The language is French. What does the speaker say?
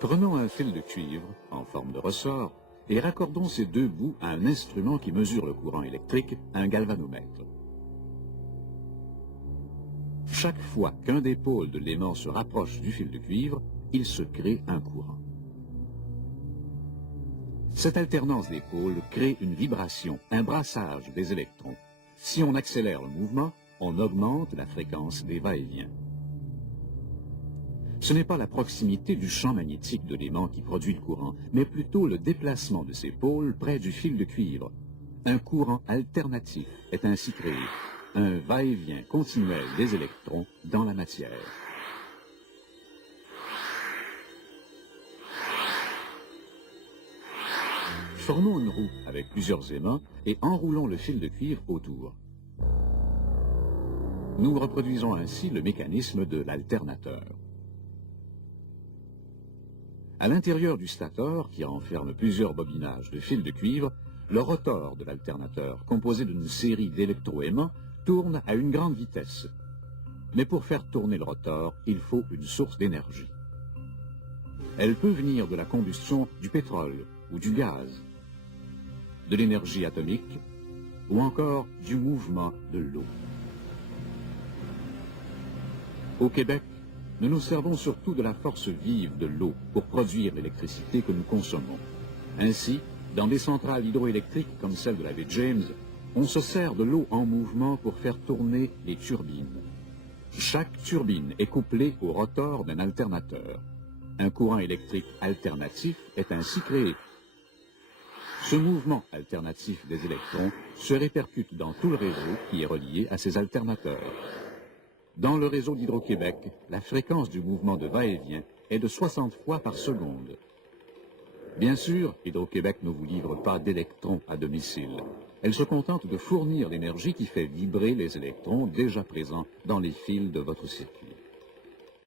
Prenons un fil de cuivre en forme de ressort et raccordons ces deux bouts à un instrument qui mesure le courant électrique, un galvanomètre. Chaque fois qu'un des pôles de l'aimant se rapproche du fil de cuivre, il se crée un courant. Cette alternance des pôles crée une vibration, un brassage des électrons. Si on accélère le mouvement, on augmente la fréquence des va-et-vient. Ce n'est pas la proximité du champ magnétique de l'aimant qui produit le courant, mais plutôt le déplacement de ces pôles près du fil de cuivre. Un courant alternatif est ainsi créé, un va-et-vient continuel des électrons dans la matière. Formons une roue avec plusieurs aimants et enroulons le fil de cuivre autour. Nous reproduisons ainsi le mécanisme de l'alternateur. À l'intérieur du stator, qui renferme plusieurs bobinages de fil de cuivre, le rotor de l'alternateur, composé d'une série d'électroaimants, tourne à une grande vitesse. Mais pour faire tourner le rotor, il faut une source d'énergie. Elle peut venir de la combustion du pétrole ou du gaz, de l'énergie atomique ou encore du mouvement de l'eau. Au Québec, nous nous servons surtout de la force vive de l'eau pour produire l'électricité que nous consommons. Ainsi, dans des centrales hydroélectriques comme celle de la baie James, on se sert de l'eau en mouvement pour faire tourner les turbines. Chaque turbine est couplée au rotor d'un alternateur. Un courant électrique alternatif est ainsi créé. Ce mouvement alternatif des électrons se répercute dans tout le réseau qui est relié à ces alternateurs. Dans le réseau d'Hydro-Québec, la fréquence du mouvement de va-et-vient est de 60 fois par seconde. Bien sûr, Hydro-Québec ne vous livre pas d'électrons à domicile. Elle se contente de fournir l'énergie qui fait vibrer les électrons déjà présents dans les fils de votre circuit.